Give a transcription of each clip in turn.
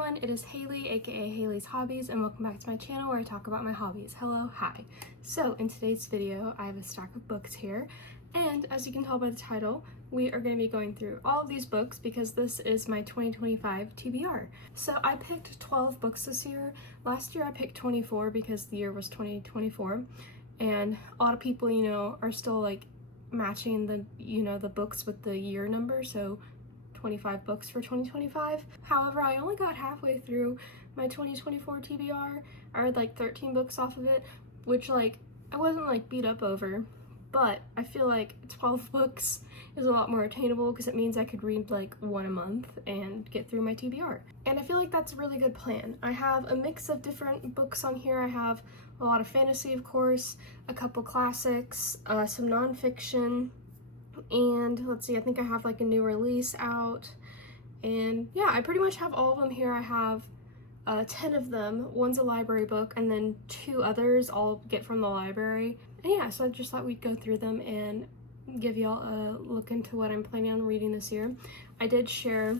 everyone, it is Haley, aka Haley's Hobbies, and welcome back to my channel where I talk about my hobbies. Hello, hi. So in today's video, I have a stack of books here, and as you can tell by the title, we are going to be going through all of these books because this is my 2025 TBR. So I picked 12 books this year. Last year I picked 24 because the year was 2024, and a lot of people, are still like matching the, the books with the year number, so 25 books for 2025. However, I only got halfway through my 2024 TBR. I read like 13 books off of it, which I wasn't like beat up over, but I feel like 12 books is a lot more attainable because it means I could read like one a month and get through my TBR. And I feel like that's a really good plan. I have a mix of different books on here. I have a lot of fantasy, of course, a couple classics, some nonfiction, and let's see, I think I have like a new release out, and yeah, I pretty much have all of them here. I have 10 of them. One's a library book, and then 2 others I'll get from the library. And yeah, so I just thought we'd go through them and give y'all a look into what I'm planning on reading this year. I did share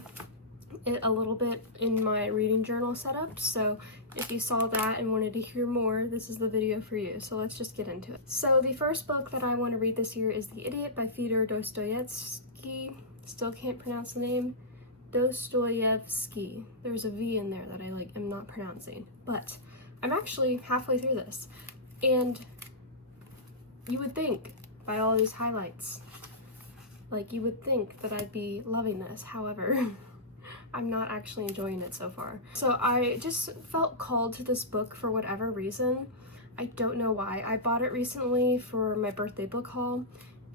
it a little bit in my reading journal setup, so if you saw that and wanted to hear more, this is the video for you. So let's just get into it. So the first book that I want to read this year is The Idiot by Fyodor Dostoevsky. Still can't pronounce the name. Dostoevsky. There's a V in there that I am not pronouncing. But I'm actually halfway through this, and you would think by all these highlights, you would think that I'd be loving this. However, I'm not actually enjoying it so far. So I just felt called to this book for whatever reason. I don't know why. I bought it recently for my birthday book haul,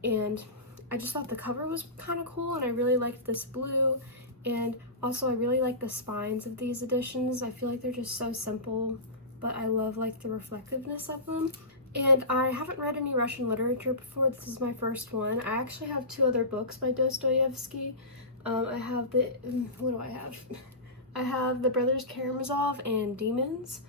and I just thought the cover was kind of cool, and I really liked this blue, and also I really like the spines of these editions. I feel like they're just so simple, but I love the reflectiveness of them. And I haven't read any Russian literature before. This is my first one. I actually have 2 other books by Dostoevsky. I have what do I have? I have The Brothers Karamazov and Demons,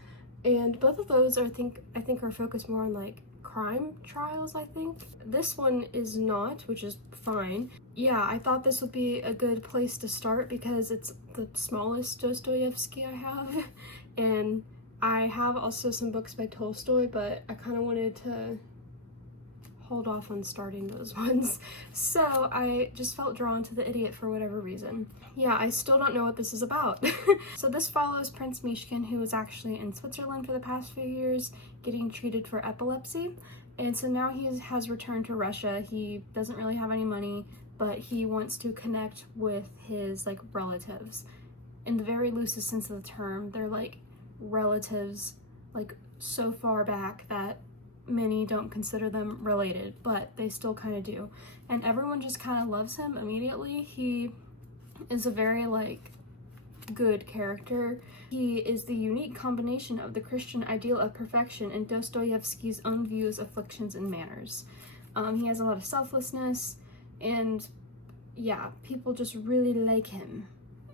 and both of those I think are focused more on crime trials, I think. This one is not, which is fine. Yeah, I thought this would be a good place to start because it's the smallest Dostoevsky I have, and I have also some books by Tolstoy, but I kind of wanted to hold off on starting those ones. So I just felt drawn to The Idiot for whatever reason. Yeah, I still don't know what this is about. So this follows Prince Mishkin, who was actually in Switzerland for the past few years getting treated for epilepsy. And so now he has returned to Russia. He doesn't really have any money, but he wants to connect with his relatives. In the very loosest sense of the term, they're relatives so far back that many don't consider them related, but they still kind of do. And everyone just kind of loves him immediately. He is a very good character. He is the unique combination of the Christian ideal of perfection and Dostoevsky's own views, afflictions, and manners. He has a lot of selflessness, and yeah, people just really like him.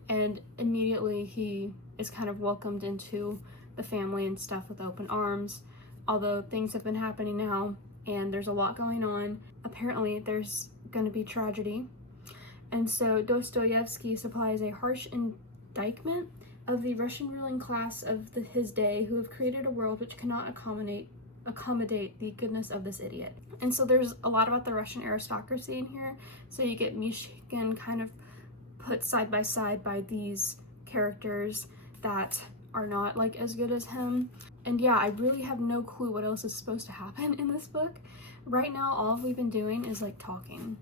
And immediately he is kind of welcomed into the family and stuff with open arms. Although things have been happening now and there's a lot going on, apparently there's going to be tragedy. And so Dostoevsky supplies a harsh indictment of the Russian ruling class of his day, who have created a world which cannot accommodate the goodness of this idiot. And so there's a lot about the Russian aristocracy in here. So you get Mishkin kind of put side by side by these characters that are not as good as him. And yeah, I really have no clue what else is supposed to happen in this book. Right now, all we've been doing is talking,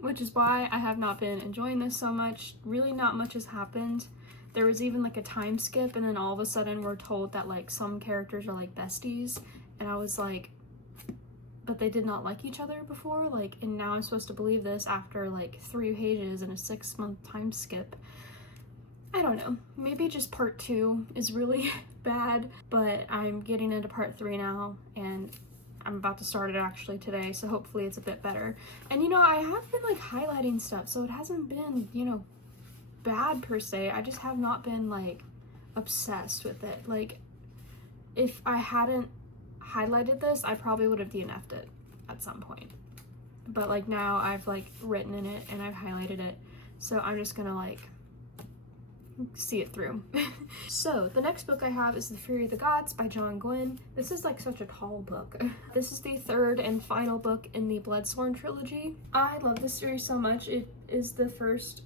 which is why I have not been enjoying this so much. Really not much has happened. There was even a time skip, and then all of a sudden we're told that some characters are besties, and I was but they did not like each other before, and now I'm supposed to believe this after 3 pages and a 6-month time skip. I don't know, maybe just part 2 is really bad, but I'm getting into part 3 now, and I'm about to start it actually today, so hopefully it's a bit better. And I have been highlighting stuff, so it hasn't been, bad per se. I just have not been obsessed with it. If I hadn't highlighted this, I probably would have DNF'd it at some point. But now I've written in it and I've highlighted it, so I'm just gonna see it through. So the next book I have is The Fury of the Gods by John Gwynne. This is like such a tall book. This is the third and final book in the Bloodsworn trilogy. I love this series so much. It is the first,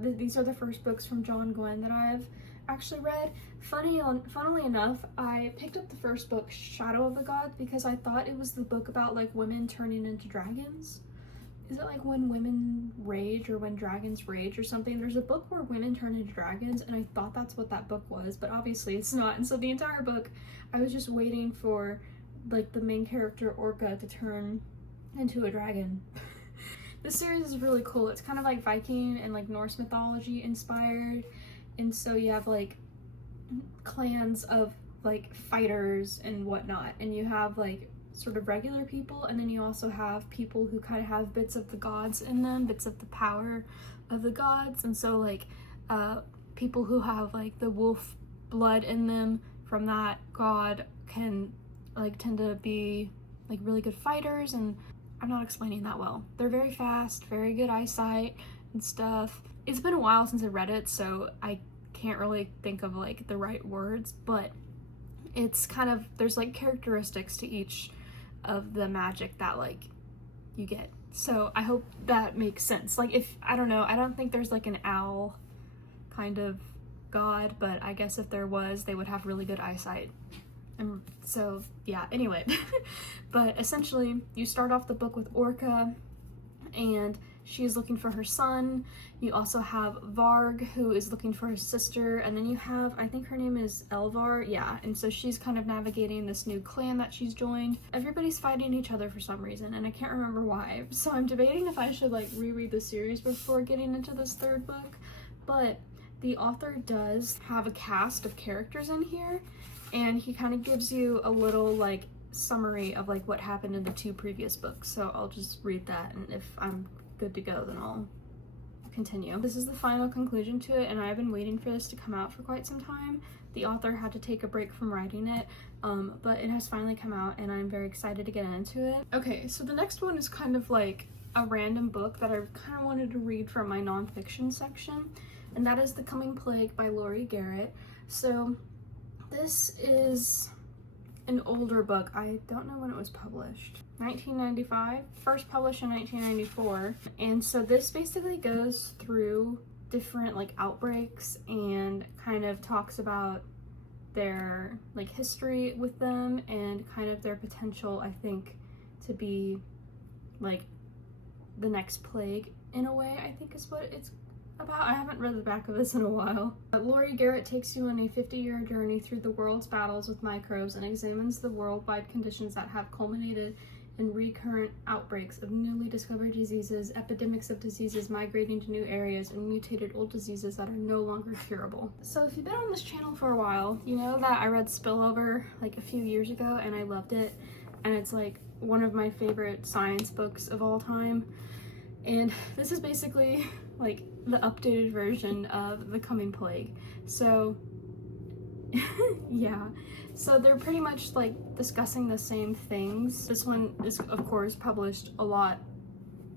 these are the first books from John Gwynne that I've actually read. Funnily enough, I picked up the first book, Shadow of the Gods, because I thought it was the book about like women turning into dragons. Is it like when women rage or when dragons rage or something? There's a book where women turn into dragons, and I thought that's what that book was, but obviously it's not. And so the entire book, I was just waiting for like the main character Orca to turn into a dragon. This series is really cool. It's kind of like Viking and like Norse mythology inspired, and so you have like clans of like fighters and whatnot, and you have like sort of regular people, and then you also have people who kind of have bits of the gods in them, bits of the power of the gods. And so like people who have like the wolf blood in them from that god can like tend to be like really good fighters, and I'm not explaining that well. They're very fast, very good eyesight and stuff. It's been a while since I read it, so I can't really think of like the right words, but it's kind of, there's like characteristics to each of the magic that like you get. So I hope that makes sense. Like if, I don't know, I don't think there's like an owl kind of god, but I guess if there was, they would have really good eyesight. And so yeah, anyway. But essentially you start off the book with Orca, and she is looking for her son. You also have Varg, who is looking for his sister, and then you have, I think her name is Elvar, yeah, and so she's kind of navigating this new clan that she's joined. Everybody's fighting each other for some reason, and I can't remember why, so I'm debating if I should like reread the series before getting into this third book. But the author does have a cast of characters in here, and he kind of gives you a little like summary of like what happened in the two previous books, so I'll just read that, and if I'm good to go then I'll continue. This is the final conclusion to it, and I've been waiting for this to come out for quite some time. The author had to take a break from writing it, but it has finally come out, and I'm very excited to get into it. Okay, so the next one is kind of like a random book that I kind of wanted to read from my nonfiction section, and that is The Coming Plague by Laurie Garrett. So this is an older book. I don't know when it was published. 1995, first published in 1994. And so this basically goes through different like outbreaks and kind of talks about their like history with them and kind of their potential, I think, to be like the next plague in a way, I think is what it's about. I haven't read the back of this in a while. Laurie Garrett takes you on a 50-year journey through the world's battles with microbes and examines the worldwide conditions that have culminated in recurrent outbreaks of newly discovered diseases, epidemics of diseases migrating to new areas, and mutated old diseases that are no longer curable. So if you've been on this channel for a while, you know that I read Spillover like a few years ago and I loved it, and it's like one of my favorite science books of all time. And this is basically like the updated version of The Coming Plague. So yeah, so they're pretty much like discussing the same things. This one is of course published a lot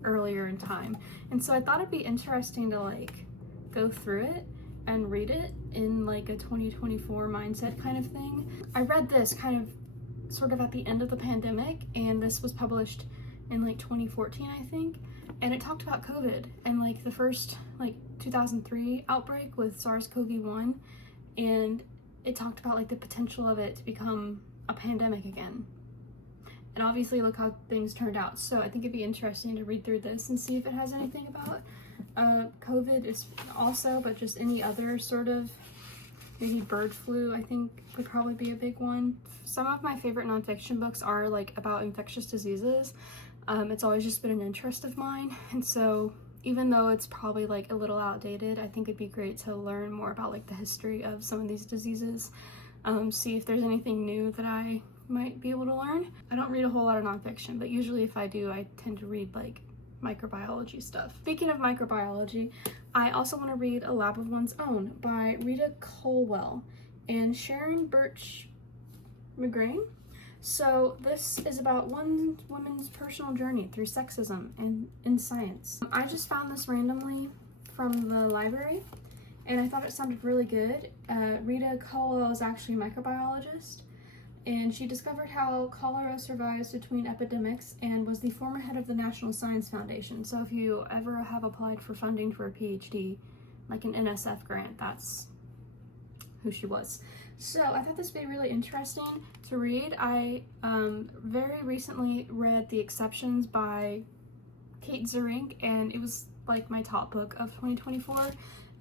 earlier in time, and so I thought it'd be interesting to like go through it and read it in like a 2024 mindset kind of thing. I read this kind of sort of at the end of the pandemic, and this was published in like 2014 I think, and it talked about COVID and like the first like 2003 outbreak with SARS-CoV-1, and it talked about like the potential of it to become a pandemic again. And obviously look how things turned out. So I think it'd be interesting to read through this and see if it has anything about COVID is also, but just any other sort of, maybe bird flu I think would probably be a big one. Some of my favorite nonfiction books are like about infectious diseases. It's always just been an interest of mine, and so even though it's probably like a little outdated, I think it'd be great to learn more about like the history of some of these diseases, see if there's anything new that I might be able to learn. I don't read a whole lot of nonfiction, but usually if I do, I tend to read like microbiology stuff. Speaking of microbiology, I also want to read A Lab of One's Own by Rita Colwell and Sharon Birch McGrain. So this is about one woman's personal journey through sexism and in science. I just found this randomly from the library, and I thought it sounded really good. Rita Colwell is actually a microbiologist, and she discovered how cholera survives between epidemics and was the former head of the National Science Foundation. So if you ever have applied for funding for a PhD, like an NSF grant, that's who she was. So I thought this would be really interesting to read. I very recently read The Exceptions by Kate Zurink, and it was like my top book of 2024.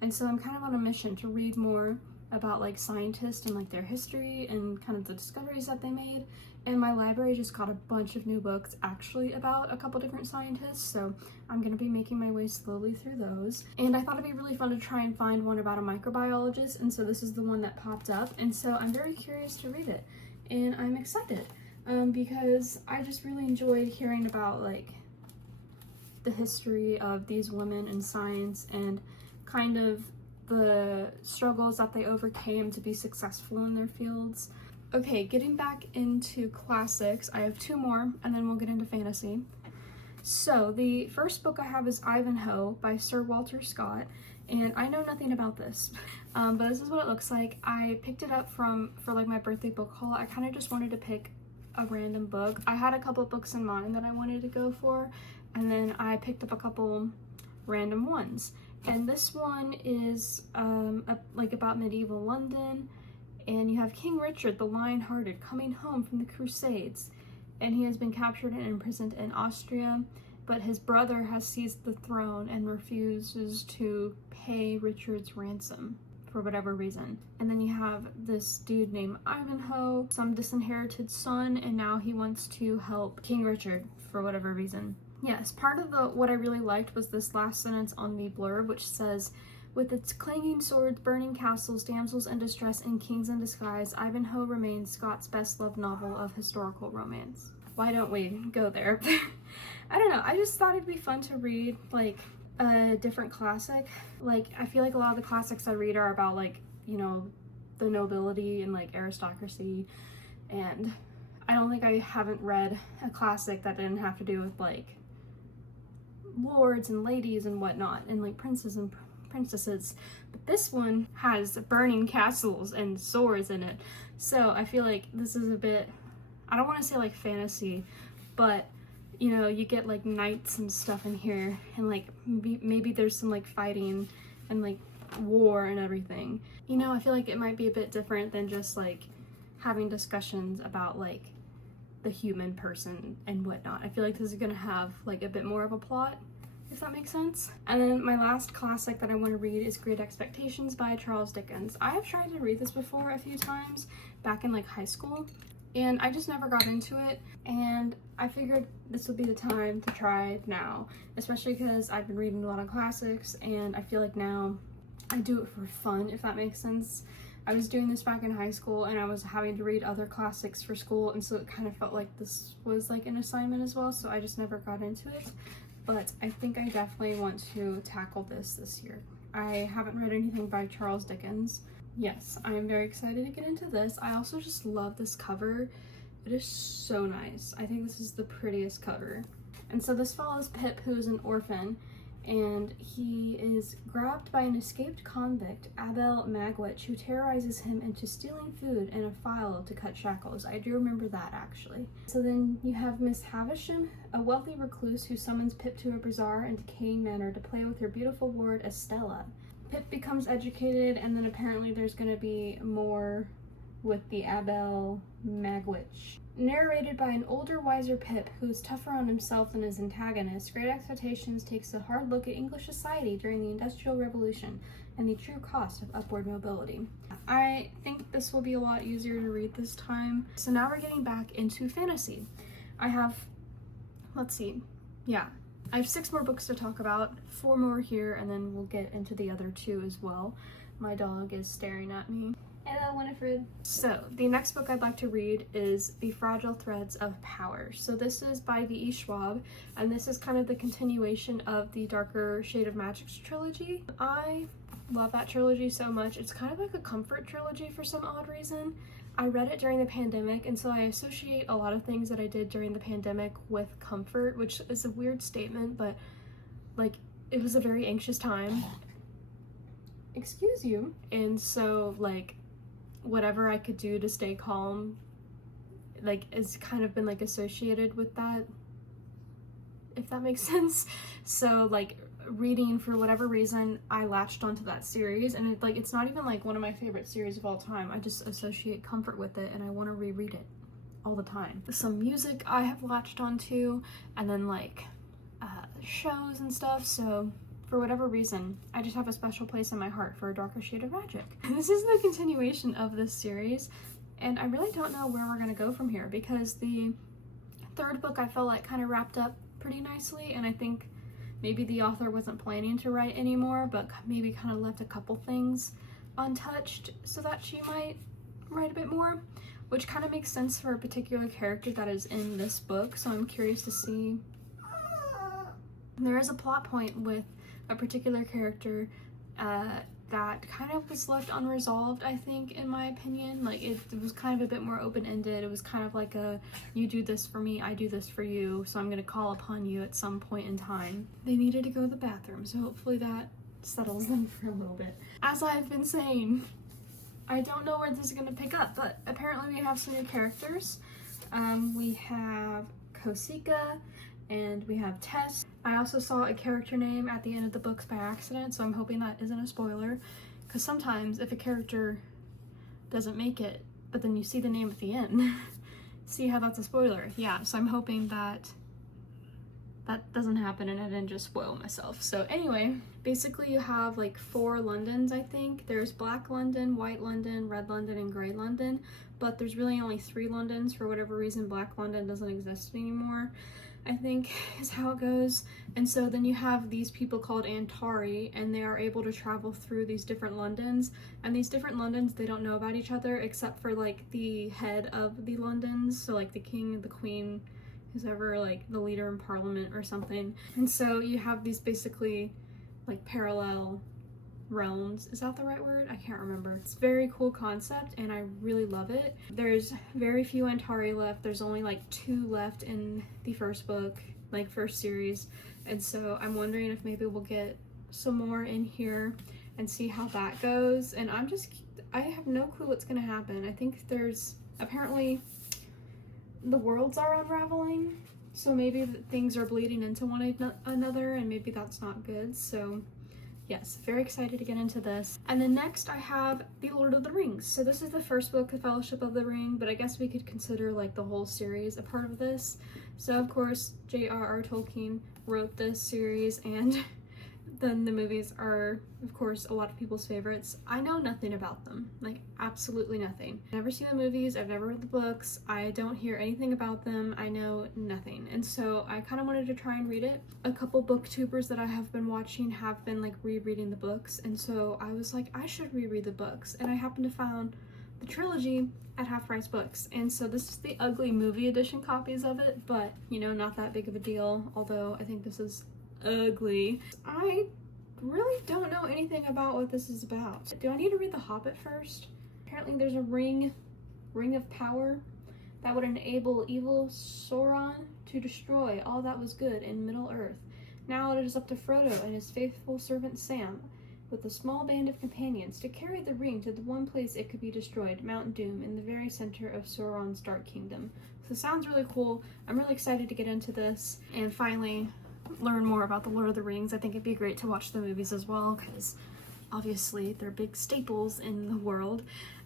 And so I'm kind of on a mission to read more about like scientists and like their history and kind of the discoveries that they made. And my library just got a bunch of new books actually about a couple different scientists, so I'm gonna be making my way slowly through those. And I thought it'd be really fun to try and find one about a microbiologist, and so this is the one that popped up, and so I'm very curious to read it. And I'm excited because I just really enjoyed hearing about like the history of these women in science and kind of the struggles that they overcame to be successful in their fields. Okay, getting back into classics, I have two more and then we'll get into fantasy. So the first book I have is Ivanhoe by Sir Walter Scott, and I know nothing about this, but this is what it looks like. I picked it up for like my birthday book haul. I kind of just wanted to pick a random book. I had a couple books in mind that I wanted to go for, and then I picked up a couple random ones. And this one is like about medieval London, and you have King Richard the Lion-Hearted coming home from the Crusades, and he has been captured and imprisoned in Austria, but his brother has seized the throne and refuses to pay Richard's ransom for whatever reason. And then you have this dude named Ivanhoe, some disinherited son, and now he wants to help King Richard for whatever reason. Yes, part of what I really liked was this last sentence on the blurb, which says, "With its clanging swords, burning castles, damsels in distress, and kings in disguise, Ivanhoe remains Scott's best-loved novel of historical romance." Why don't we go there? I don't know, I just thought it'd be fun to read, like, a different classic. Like, I feel like a lot of the classics I read are about, like, you know, the nobility and, like, aristocracy, and I don't think I haven't read a classic that didn't have to do with, like, lords and ladies and whatnot, and, like, princes and princesses, but this one has burning castles and swords in it, so I feel like this is a bit, I don't want to say like fantasy, but you know, you get like knights and stuff in here, and like maybe there's some like fighting and like war and everything. You know, I feel like it might be a bit different than just like having discussions about like the human person and whatnot. I feel like this is gonna have like a bit more of a plot, if that makes sense. And then my last classic that I want to read is Great Expectations by Charles Dickens. I have tried to read this before a few times back in like high school, and I just never got into it, and I figured this would be the time to try it now, especially because I've been reading a lot of classics, and I feel like now I do it for fun, if that makes sense. I was doing this back in high school, and I was having to read other classics for school, and so it kind of felt like this was like an assignment as well, so I just never got into it. But I think I definitely want to tackle this year. I haven't read anything by Charles Dickens. Yes, I am very excited to get into this. I also just love this cover. It is so nice. I think this is the prettiest cover. And so this follows Pip, who is an orphan, and he is grabbed by an escaped convict, Abel Magwitch, who terrorizes him into stealing food and a file to cut shackles. I do remember that, actually. So then you have Miss Havisham, a wealthy recluse who summons Pip to a bizarre and decaying manor to play with her beautiful ward, Estella. Pip becomes educated, and then apparently there's going to be more with the Abel Magwitch. Narrated by an older, wiser Pip who is tougher on himself than his antagonist, Great Expectations takes a hard look at English society during the Industrial Revolution and the true cost of upward mobility. I think this will be a lot easier to read this time. So now we're getting back into fantasy. I have, let's see, yeah, I have 6 more books to talk about, 4 more here, and then we'll get into the other 2 as well. My dog is staring at me. Hello, Winifred. So, the next book I'd like to read is The Fragile Threads of Power. So this is by V.E. Schwab, and this is kind of the continuation of the Darker Shade of Magic trilogy. I love that trilogy so much. It's kind of like a comfort trilogy for some odd reason. I read it during the pandemic, and so I associate a lot of things that I did during the pandemic with comfort, which is a weird statement, but like, it was a very anxious time. excuse you. And so like whatever I could do to stay calm like has kind of been like associated with that, if that makes sense. So like reading, for whatever reason, I latched onto that series, and it's not even like one of my favorite series of all time. I just associate comfort with it and I want to reread it all the time. Some music I have latched onto, and then like shows and stuff. So for whatever reason, I just have a special place in my heart for A Darker Shade of Magic. This is the continuation of this series, and I really don't know where we're gonna go from here, because the third book I felt like kind of wrapped up pretty nicely, and I think maybe the author wasn't planning to write anymore, but maybe kind of left a couple things untouched so that she might write a bit more, which kind of makes sense for a particular character that is in this book, so I'm curious to see. There is a plot point with a particular character that kind of was left unresolved, I think, in my opinion. Like it was kind of a bit more open-ended. It was kind of like a, you do this for me, I do this for you, so I'm gonna call upon you at some point in time. They needed to go to the bathroom, so hopefully that settles them for a little bit. As I've been saying, I don't know where this is gonna pick up, but apparently we have some new characters. We have Kosika, and we have Tess. I also saw a character name at the end of the books by accident, so I'm hoping that isn't a spoiler, because sometimes if a character doesn't make it, but then you see the name at the end, see how that's a spoiler. Yeah, so I'm hoping that that doesn't happen and I didn't just spoil myself. So anyway, basically you have like 4 Londons, I think. There's Black London, White London, Red London, and Grey London, but there's really only 3 Londons. For whatever reason, Black London doesn't exist anymore, I think is how it goes. And so then you have these people called Antari, and they are able to travel through these different Londons, and these different Londons, they don't know about each other except for like the head of the Londons, so like the king, the queen, who's ever like the leader in parliament or something. And so you have these basically like parallel realms. Is that the right word? I can't remember. It's a very cool concept and I really love it. There's very few Antari left. There's only like 2 left in the first book, like first series. And so I'm wondering if maybe we'll get some more in here and see how that goes. And I have no clue what's gonna happen. I think there's apparently the worlds are unraveling, so maybe things are bleeding into one another, and maybe that's not good. So yes, very excited to get into this. And then next I have The Lord of the Rings. So this is the first book, The Fellowship of the Ring, but I guess we could consider like the whole series a part of this. So of course J.R.R. Tolkien wrote this series, and then the movies are of course a lot of people's favorites. I know nothing about them, like absolutely nothing. I've never seen the movies, I've never read the books, I don't hear anything about them, I know nothing. And so I kind of wanted to try and read it. A couple booktubers that I have been watching have been like rereading the books, and so I was like, I should reread the books, and I happened to find the trilogy at Half Price Books. And so this is the ugly movie edition copies of it, but you know, not that big of a deal, although I think this is ugly. I really don't know anything about what this is about. Do I need to read The Hobbit first? Apparently there's a ring of power that would enable evil Sauron to destroy all that was good in Middle-earth. Now it is up to Frodo and his faithful servant Sam, with a small band of companions, to carry the ring to the one place it could be destroyed, Mount Doom, in the very center of Sauron's Dark Kingdom. So it sounds really cool. I'm really excited to get into this and finally learn more about the Lord of the Rings. I think it'd be great to watch the movies as well, because obviously they're big staples in the world,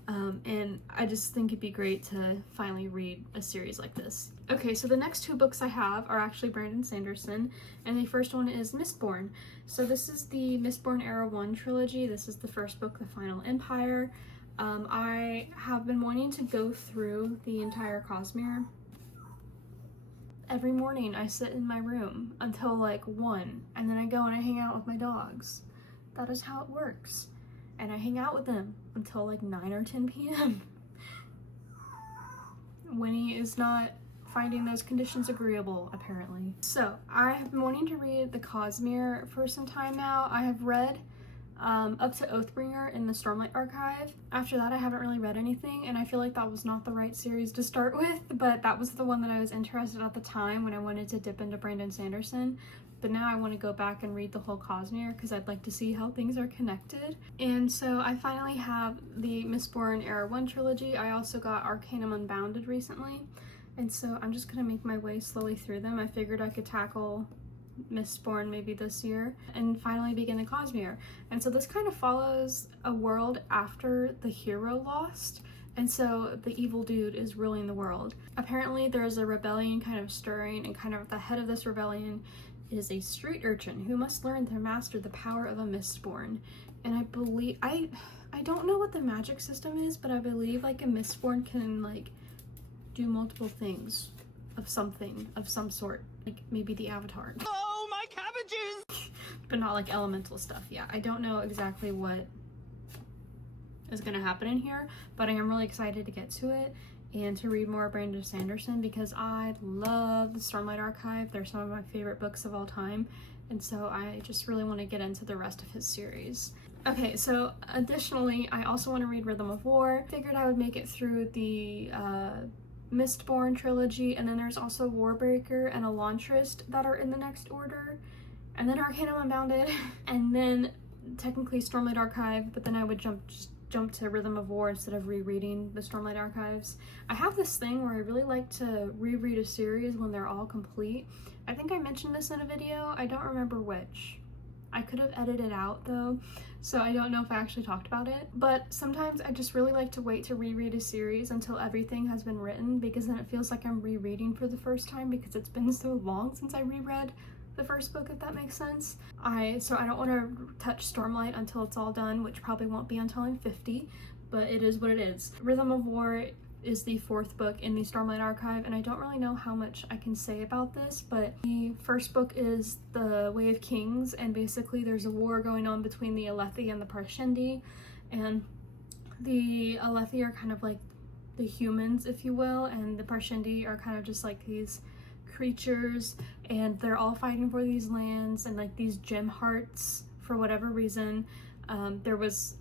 and I just think it'd be great to finally read a series like this. Okay, so the next 2 books I have are actually Brandon Sanderson, and the first one is Mistborn. So this is the Mistborn Era 1 trilogy. This is the first book, The Final Empire. I have been wanting to go through the entire Cosmere. Every morning I sit in my room until like 1, and then I go and I hang out with my dogs. That is how it works. And I hang out with them until like 9 or 10 p.m. Winnie is not finding those conditions agreeable, apparently. So I have been wanting to read the Cosmere for some time now. I have read up to Oathbringer in the Stormlight Archive. After that, I haven't really read anything, and I feel like that was not the right series to start with, but that was the one that I was interested in at the time when I wanted to dip into Brandon Sanderson. But now I want to go back and read the whole Cosmere because I'd like to see how things are connected. And so I finally have the Mistborn Era 1 trilogy. I also got Arcanum Unbounded recently, and so I'm just going to make my way slowly through them. I figured I could tackle Mistborn maybe this year and finally begin the Cosmere. And so this kind of follows a world after the hero lost, and so the evil dude is ruling the world. Apparently there's a rebellion kind of stirring, and kind of the head of this rebellion is a street urchin who must learn to master the power of a Mistborn. And I believe, I don't know what the magic system is, but I believe like a Mistborn can like do multiple things of something of some sort, like maybe the Avatar. Oh, my cabbages! But not like elemental stuff. Yeah, I don't know exactly what is gonna happen in here, but I am really excited to get to it and to read more of Brandon Sanderson because I love the Stormlight Archive. They're some of my favorite books of all time, and so I just really want to get into the rest of his series. Okay, so additionally, I also want to read Rhythm of War. Figured I would make it through the Mistborn trilogy, and then there's also Warbreaker and Elantris that are in the next order, and then Arcanum Unbounded, and then technically Stormlight Archive, but then I would jump to Rhythm of War instead of rereading the Stormlight Archives. I have this thing where I really like to reread a series when they're all complete. I think I mentioned this in a video, I don't remember which. I could have edited it out though, so I don't know if I actually talked about it. But sometimes I just really like to wait to reread a series until everything has been written, because then it feels like I'm rereading for the first time because it's been so long since I reread the first book, if that makes sense. So I don't want to touch Stormlight until it's all done, which probably won't be until I'm 50, but it is what it is. Rhythm of War is the 4th book in the Stormlight Archive, and I don't really know how much I can say about this, but the first book is the Way of Kings, and basically there's a war going on between the Alethi and the Parshendi, and the Alethi are kind of like the humans, if you will, and the Parshendi are kind of just like these creatures, and they're all fighting for these lands and like these gem hearts for whatever reason. There was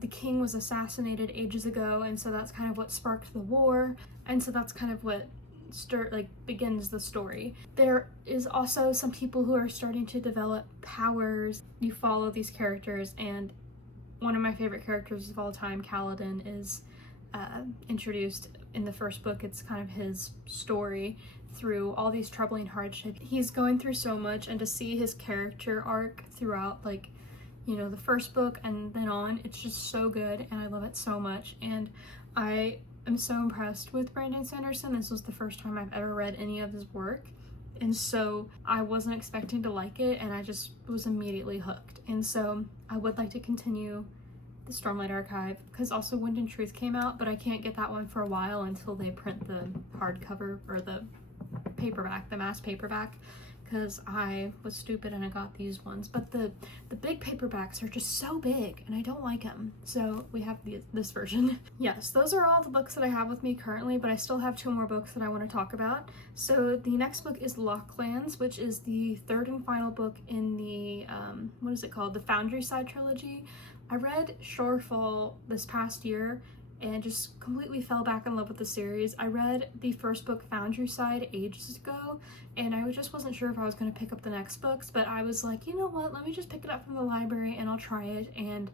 the king was assassinated ages ago, and so that's kind of what sparked the war, and so that's kind of what begins the story. There is also some people who are starting to develop powers. You follow these characters, and one of my favorite characters of all time, Kaladin, is introduced in the first book. It's kind of his story through all these troubling hardships. He's going through so much, and to see his character arc throughout, like, you know, the first book and then on, it's just so good, and I love it so much. And I am so impressed with Brandon Sanderson. This was the first time I've ever read any of his work, and so I wasn't expecting to like it, and I just was immediately hooked. And so I would like to continue the Stormlight Archive, because also Wind and Truth came out, but I can't get that one for a while until they print the hardcover or the paperback, the mass paperback, because I was stupid and I got these ones. But the big paperbacks are just so big and I don't like them, so we have this version. Yes, those are all the books that I have with me currently, but I still have 2 more books that I want to talk about. So the next book is Locklands, which is the 3rd and final book in the what is it called, the Foundry Side trilogy. I read Shorefall this past year and just completely fell back in love with the series. I read the first book, Foundry Side, ages ago, and I just wasn't sure if I was going to pick up the next books, but I was like, you know what, let me just pick it up from the library and I'll try it. And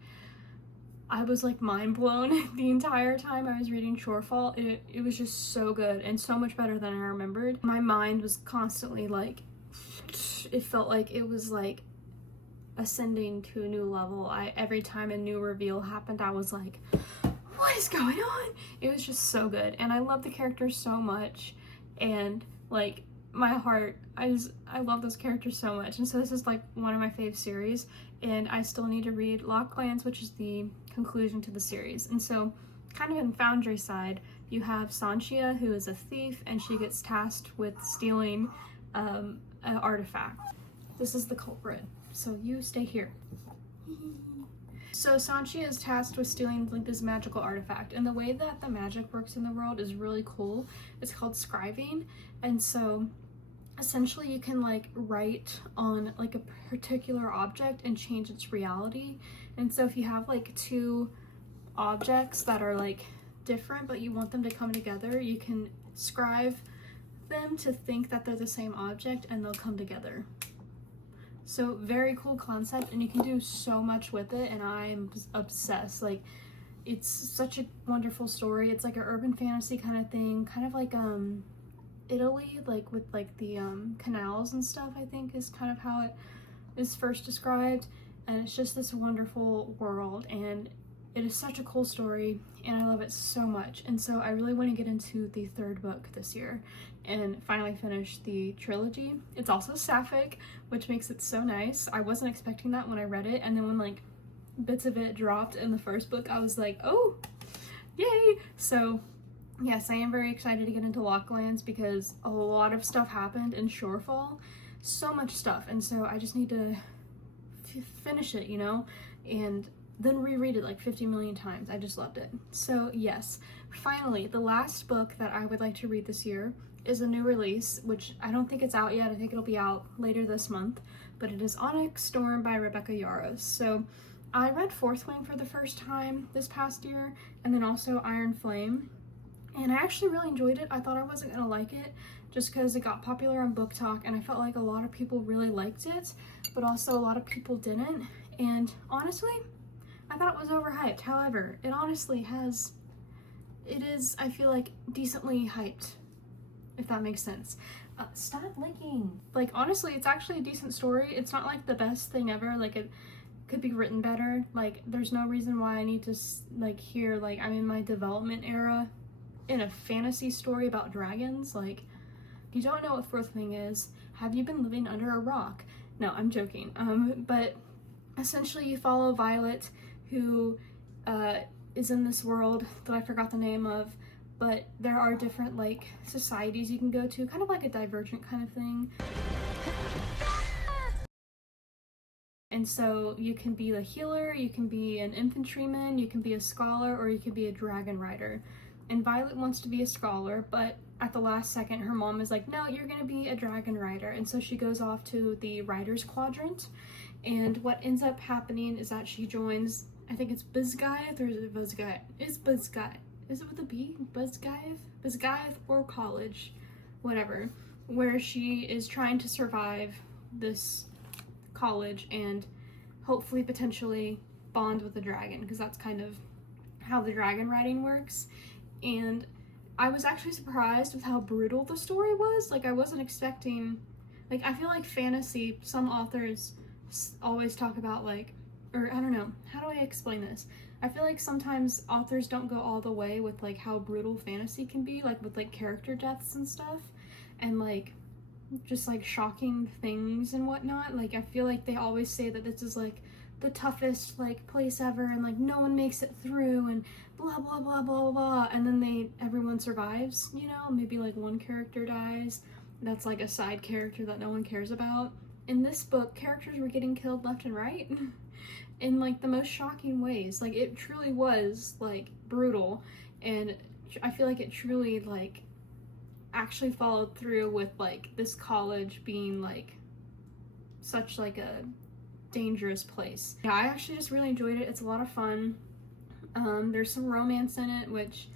I was like mind blown the entire time I was reading Shorefall. It was just so good and so much better than I remembered. My mind was constantly like, it felt like it was like ascending to a new level. Every time a new reveal happened, I was like, what is going on? It was just so good, and I love the characters so much, and like my heart, I love those characters so much. And so this is like one of my fave series, and I still need to read Locklands, which is the conclusion to the series. And so kind of in Foundry Side, you have Sanchia, who is a thief, and she gets tasked with stealing an artifact. This is the culprit, so you stay here. So Sanchia is tasked with stealing like this magical artifact, and the way that the magic works in the world is really cool. It's called scriving, and so essentially you can like write on like a particular object and change its reality. And so if you have like two objects that are like different but you want them to come together, you can scribe them to think that they're the same object and they'll come together. So very cool concept, and you can do so much with it, and I'm obsessed. Like, it's such a wonderful story. It's like an urban fantasy kind of thing, kind of like Italy, like with like the canals and stuff, I think is kind of how it is first described. And it's just this wonderful world, and it is such a cool story, and I love it so much. And so I really want to get into the third book this year and finally finish the trilogy. It's also sapphic, which makes it so nice. I wasn't expecting that when I read it, and then when like bits of it dropped in the first book, I was like, oh, yay! So yes, I am very excited to get into Locklands because a lot of stuff happened in Shorefall. So much stuff, and so I just need to finish it, you know, and then reread it like 50 million times. I just loved it. So yes, finally, the last book that I would like to read this year is a new release, which I don't think it's out yet. I think it'll be out later this month, but it is Onyx Storm by Rebecca Yarros. So I read Fourth Wing for the first time this past year, and then also Iron Flame, and I actually really enjoyed it. I thought I wasn't gonna like it just because it got popular on Book Talk, and I felt like a lot of people really liked it, but also a lot of people didn't. And honestly, I thought it was overhyped. However, it honestly is, I feel like, decently hyped, if that makes sense. Stop licking. Like, honestly, it's actually a decent story. It's not like the best thing ever. Like, it could be written better. Like, there's no reason why I need to like hear like I'm in my development era in a fantasy story about dragons. Like, if you don't know what Fourth Wing is, have you been living under a rock? No, I'm joking. But essentially you follow Violet, who is in this world that I forgot the name of, but there are different like societies you can go to, kind of like a Divergent kind of thing. And so you can be a healer, you can be an infantryman, you can be a scholar, or you can be a dragon rider. And Violet wants to be a scholar, but at the last second her mom is like, no, you're gonna be a dragon rider. And so she goes off to the Riders Quadrant, and what ends up happening is that she joins, I think it's Bisgayeth, or is it Bisgayeth? It's Bisgayeth. Is it with a B? Bisgayeth? Bisgayeth or college, whatever, where she is trying to survive this college and hopefully potentially bond with the dragon, because that's kind of how the dragon riding works. And I was actually surprised with how brutal the story was. Like, I wasn't expecting, like, I feel like fantasy, some authors always talk about like, or I don't know, how do I explain this? I feel like sometimes authors don't go all the way with like how brutal fantasy can be, like with like character deaths and stuff, and like just like shocking things and whatnot. Like, I feel like they always say that this is like the toughest like place ever, and like no one makes it through, and blah blah blah blah blah, and then everyone survives, you know, maybe like one character dies that's like a side character that no one cares about. In this book, characters were getting killed left and right in like the most shocking ways. Like, it truly was like brutal, and I feel like it truly like actually followed through with like this college being like such like a dangerous place. Yeah, I actually just really enjoyed it. It's a lot of fun. There's some romance in it, which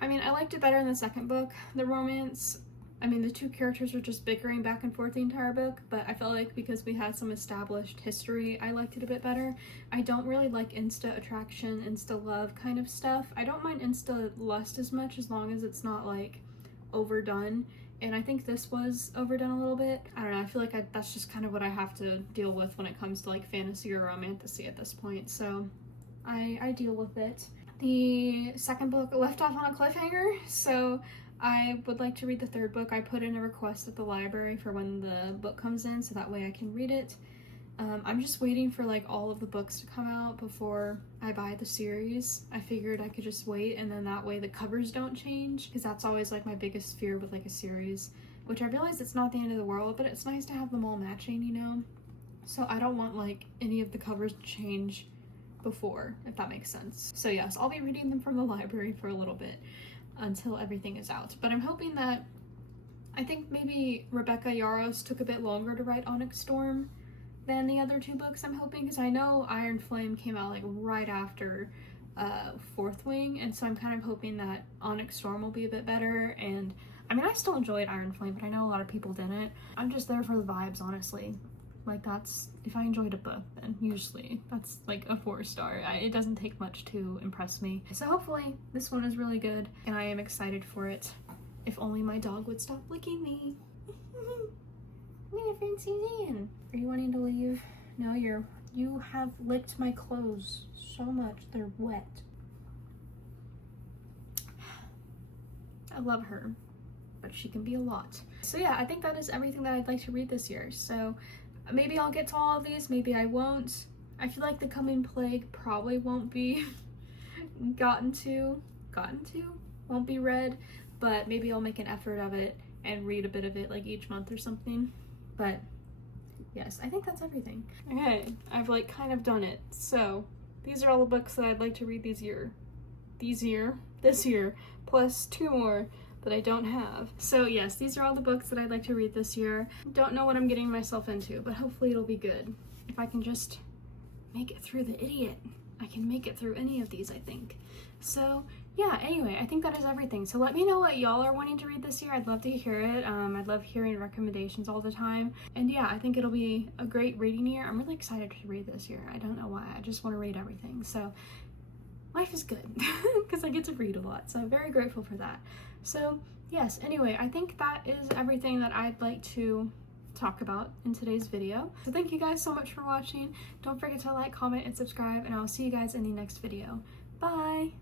I mean, I liked it better in the second book. The romance, I mean, the two characters were just bickering back and forth the entire book, but I felt like because we had some established history, I liked it a bit better. I don't really like insta attraction, insta love kind of stuff. I don't mind insta lust as much as long as it's not like overdone, and I think this was overdone a little bit. I don't know, I feel like that's just kind of what I have to deal with when it comes to like fantasy or romantasy at this point, so I deal with it. The second book left off on a cliffhanger, so I would like to read the third book. I put in a request at the library for when the book comes in, so that way I can read it. I'm just waiting for like all of the books to come out before I buy the series. I figured I could just wait, and then that way the covers don't change, because that's always like my biggest fear with like a series, which I realize it's not the end of the world, but it's nice to have them all matching, you know? So I don't want like any of the covers to change before, if that makes sense. So yes, I'll be reading them from the library for a little bit until everything is out, but I'm hoping that I think maybe Rebecca Yarros took a bit longer to write Onyx Storm than the other two books, I'm hoping, because I know Iron Flame came out like right after Fourth Wing, and so I'm kind of hoping that Onyx Storm will be a bit better. And I mean, I still enjoyed Iron Flame, but I know a lot of people didn't. I'm just there for the vibes, honestly. Like, that's, if I enjoyed a book, then usually that's like a 4-star. It doesn't take much to impress me. So hopefully this one is really good, and I am excited for it. If only my dog would stop licking me. My friend Suzanne. Are you wanting to leave? No, you have licked my clothes so much, they're wet. I love her, but she can be a lot. So yeah, I think that is everything that I'd like to read this year. So maybe I'll get to all of these, maybe I won't. I feel like The Coming Plague probably won't be gotten to, won't be read, but maybe I'll make an effort of it and read a bit of it like each month or something. But yes, I think that's everything. Okay, I've like kind of done it. So these are all the books that I'd like to read this year, plus 2 more that I don't have. So yes, these are all the books that I'd like to read this year. Don't know what I'm getting myself into, but hopefully it'll be good. If I can just make it through the idiot, I can make it through any of these, I think. So yeah, anyway, I think that is everything. So let me know what y'all are wanting to read this year. I'd love to hear it. I'd love hearing recommendations all the time. And yeah, I think it'll be a great reading year. I'm really excited to read this year. I don't know why, I just want to read everything. So life is good because I get to read a lot. So I'm very grateful for that. So yes, anyway, I think that is everything that I'd like to talk about in today's video. So thank you guys so much for watching. Don't forget to like, comment, and subscribe, and I'll see you guys in the next video. Bye!